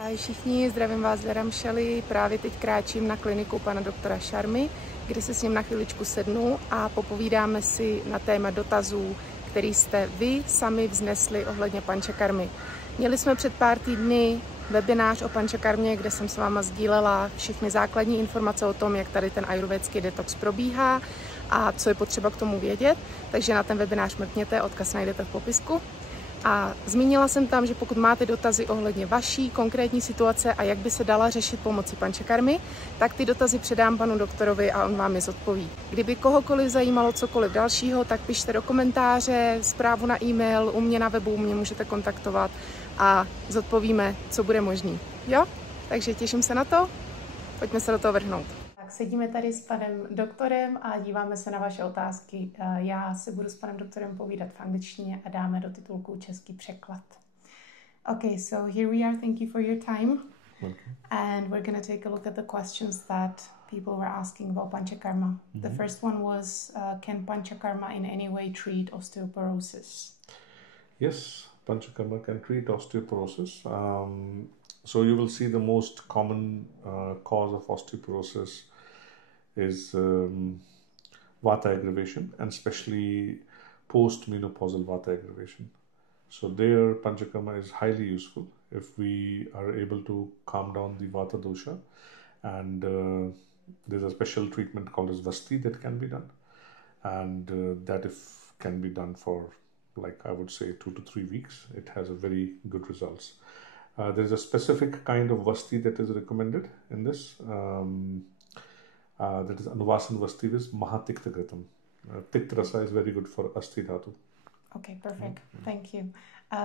Ahoj všichni, zdravím vás z Dharamshale. Právě teď kráčím na kliniku pana doktora Sharmy, kde se s ním na chviličku sednu a popovídáme si na téma dotazů, který jste vy sami vznesli ohledně panchakarmy. Měli jsme před pár týdny webinář o panchakarmě, kde jsem s váma sdílela všechny základní informace o tom, jak tady ten ájurvédský detox probíhá a co je potřeba k tomu vědět. Takže na ten webinář mrkněte, odkaz najdete v popisku. A zmínila jsem tam, že pokud máte dotazy ohledně vaší konkrétní situace a jak by se dala řešit pomocí panchakarmy, tak ty dotazy předám panu doktorovi a on vám je zodpoví. Kdyby kohokoliv zajímalo cokoliv dalšího, tak pište do komentáře, zprávu na e-mail, u mě na webu mě můžete kontaktovat a zodpovíme, co bude možný. Jo? Takže těším se na to, pojďme se do toho vrhnout. Tak sedíme tady s panem doktorem a díváme se na vaše otázky. Já si budu s panem doktorem povídat v angličtině a dáme do titulku český překlad. Okay, so here we are. Thank you for your time. Okay. And we're going to take a look at the questions that people were asking about panchakarma. The first one was, can panchakarma in any way treat osteoporosis? Yes, panchakarma can treat osteoporosis. So you will see the most common cause of osteoporosis is vata aggravation, and especially post-menopausal vata aggravation. So there panchakarma is highly useful if we are able to calm down the vata dosha, and there's a special treatment called as vasti that can be done, and that if can be done for, like I would say, 2 to 3 weeks, it has a very good results. There's a specific kind of vasti that is recommended in this. That is Anuvasan vasti with Mahatikta Gratam. Tikta rasa is very good for Asti Dhatu. Okay, perfect. Thank you.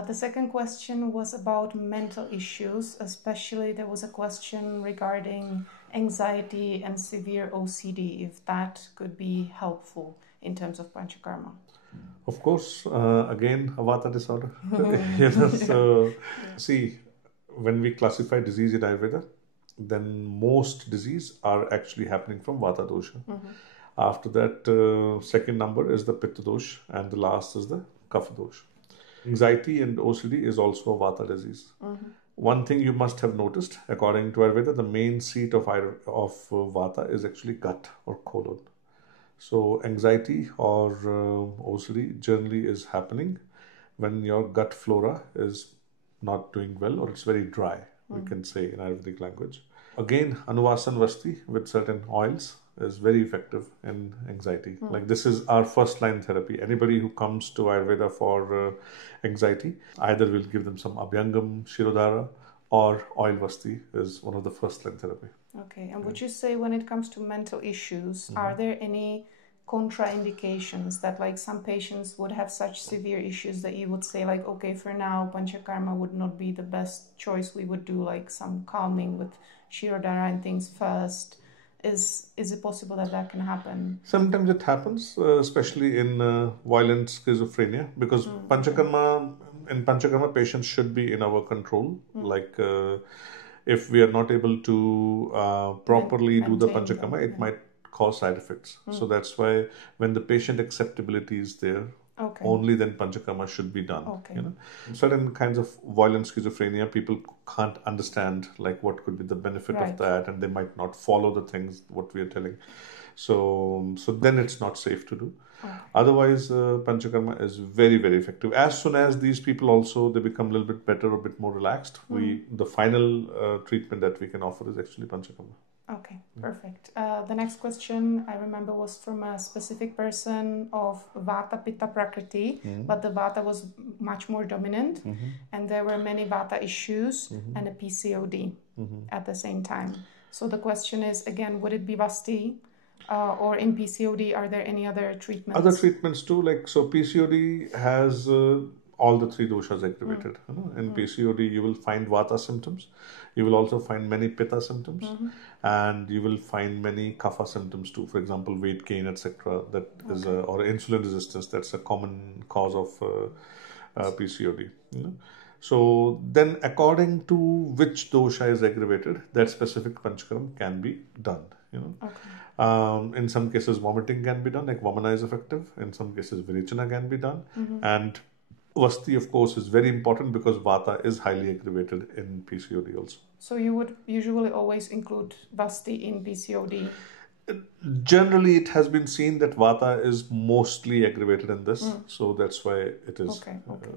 The second question was about mental issues, especially there was a question regarding anxiety and severe OCD, if that could be helpful in terms of panchakarma. Of course, again, a vata disorder. So, see, when we classify disease in Ayurveda, then most disease are actually happening from vata dosha. After that, second number is the pitta dosha, and the last is the kapha dosha. Anxiety and OCD is also a vata disease. One thing you must have noticed, according to Ayurveda, the main seat of vata is actually gut or colon. So anxiety or OCD generally is happening when your gut flora is not doing well or it's very dry, we can say in Ayurvedic language. Again, Anuvasan Vasti with certain oils is very effective in anxiety. Like this is our first line therapy. Anybody who comes to Ayurveda for anxiety, either we'll give them some Abhyangam, Shirodhara, or oil Vasti is one of the first line therapy. Okay, and would you say when it comes to mental issues, are there any contraindications that like some patients would have such severe issues that you would say like, okay, for now panchakarma would not be the best choice, we would do like some calming with Shirodhara and things first? Is it possible that that can happen? Sometimes it happens, especially in violent schizophrenia, because panchakarma patients should be in our control. Like if we are not able to properly do the panchakarma, it might cause side effects. So that's why when the patient acceptability is there, only then panchakarma should be done. You know, certain kinds of violent schizophrenia, people can't understand like what could be the benefit of that, and they might not follow the things what we are telling. So then it's not safe to do. Otherwise, panchakarma is very, very effective. As soon as these people also they become a little bit better, a bit more relaxed, the final treatment that we can offer is actually panchakarma. Okay, perfect. The next question I remember was from a specific person of Vata Pitta Prakriti, but the Vata was much more dominant, and there were many Vata issues and a PCOD at the same time. So the question is, again, would it be Vasti or in PCOD, are there any other treatments? Other treatments too, like so PCOD has all the 3 doshas activated. In PCOD, you will find Vata symptoms. You will also find many Pitta symptoms, and you will find many Kapha symptoms too. For example, weight gain, etc. That is or insulin resistance. That's a common cause of PCOD. So then, according to which dosha is aggravated, that specific panchakarma can be done. In some cases, vomiting can be done. Like Vamana is effective. In some cases, Virochana can be done, and Vasti, of course, is very important because Vata is highly aggravated in PCOD also. So you would usually always include Vasti in PCOD? Generally, it has been seen that Vata is mostly aggravated in this, so that's why it is.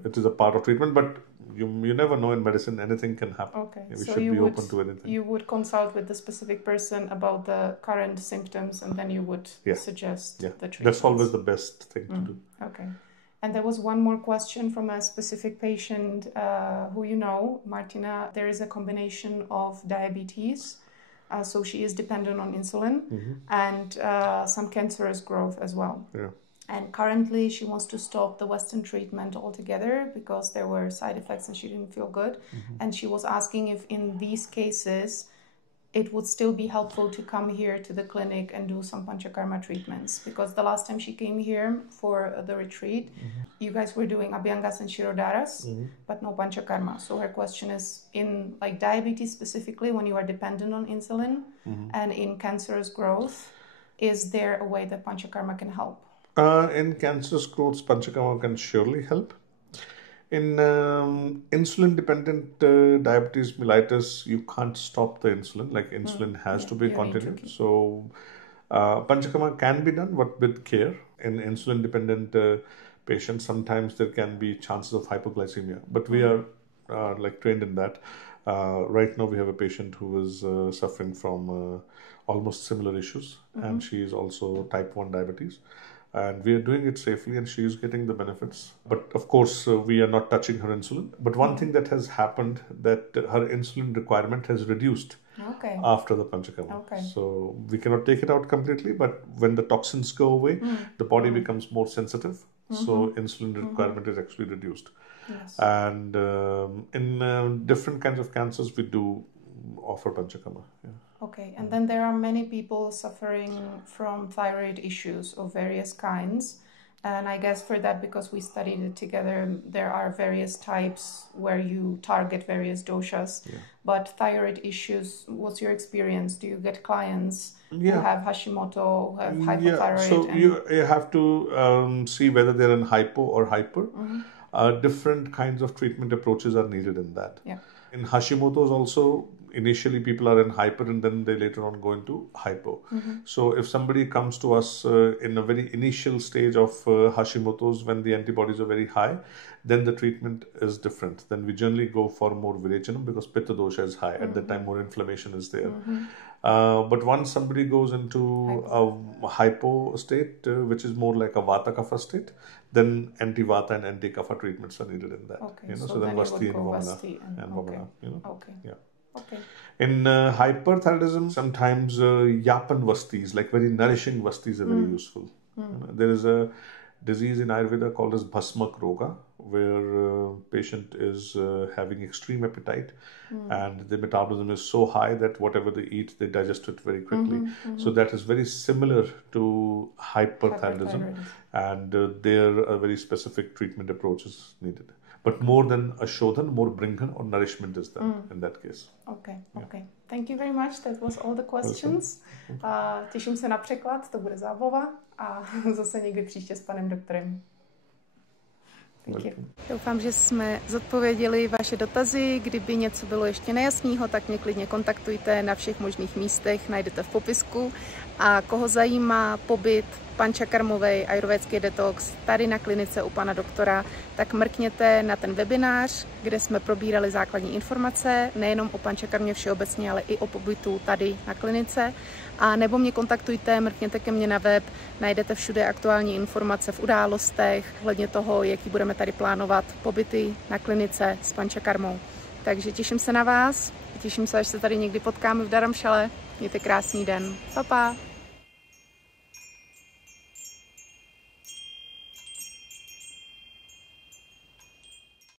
It is a part of treatment, but you never know in medicine, anything can happen. Okay, we so should be open to anything. You would consult with the specific person about the current symptoms, and then you would suggest the treatment. That's always the best thing to do. Okay. And there was one more question from a specific patient who you know, Martina. There is a combination of diabetes, so she is dependent on insulin, and some cancerous growth as well. Yeah. And currently she wants to stop the Western treatment altogether because there were side effects and she didn't feel good. And she was asking if in these cases it would still be helpful to come here to the clinic and do some panchakarma treatments, because the last time she came here for the retreat, you guys were doing abhyangas and shirodaras, but no panchakarma. So her question is, in like diabetes specifically, when you are dependent on insulin and in cancerous growth, is there a way that panchakarma can help? In cancerous growths, panchakarma can surely help. In insulin-dependent diabetes mellitus, you can't stop the insulin. Like insulin has to be continued. So panchakarma can be done, but with care. In insulin-dependent patients, sometimes there can be chances of hypoglycemia. But we are like trained in that. Right now, we have a patient who is suffering from almost similar issues, and she is also type 1 diabetes. And we are doing it safely, and she is getting the benefits. But of course, we are not touching her insulin. But one thing that has happened, that her insulin requirement has reduced after the panchakarma. So we cannot take it out completely, but when the toxins go away, the body becomes more sensitive. So insulin requirement is actually reduced. Yes. And in different kinds of cancers, we do offer panchakarma. Yeah. Okay, and then there are many people suffering from thyroid issues of various kinds. And I guess for that, because we studied it together, there are various types where you target various doshas. But thyroid issues, what's your experience? Do you get clients who have Hashimoto, who have hypothyroid? So you have to see whether they're in hypo or hyper. Different kinds of treatment approaches are needed in that. In Hashimoto's also, initially people are in hyper and then they later on go into hypo. So if somebody comes to us in a very initial stage of Hashimoto's, when the antibodies are very high, then the treatment is different. Then we generally go for more virechanam because pitta dosha is high. At that time, more inflammation is there. But once somebody goes into a hypo state, which is more like a vata kapha state, then anti-vata and anti-kapha treatments are needed in that. So then vasti and vamana. In hyperthyroidism, sometimes yapan vastis, like very nourishing vastis, are very useful. There is a disease in Ayurveda called as bhasmak roga, where patient is having extreme appetite and the metabolism is so high that whatever they eat, they digest it very quickly. So that is very similar to hyperthyroidism, and there are very specific treatment approaches needed. But more than a shodhan, more bringan or nourishment is done in that case. Okay. Thank you very much. That was all the questions. Těším se na překlad, to bude zábava a zase někdy příště s panem doktorem. Doufám, že jsme zodpověděli vaše dotazy. Kdyby něco bylo ještě nejasného, tak mě klidně kontaktujte na všech možných místech, najdete v popisku. A koho zajímá pobyt panchakarmovej ájurvédský detox tady na klinice u pana doktora, tak mrkněte na ten webinář, kde jsme probírali základní informace, nejenom o panchakarmě všeobecně, ale i o pobytu tady na klinice. A nebo mě kontaktujte, mrkněte ke mně na web, najdete všude aktuální informace v událostech, ohledně toho, jaký budeme tady plánovat pobyty na klinice s panchakarmou. Takže těším se na vás, těším se, až se tady někdy potkáme v Dharamshale. Mějte krásný den. Pa, pa.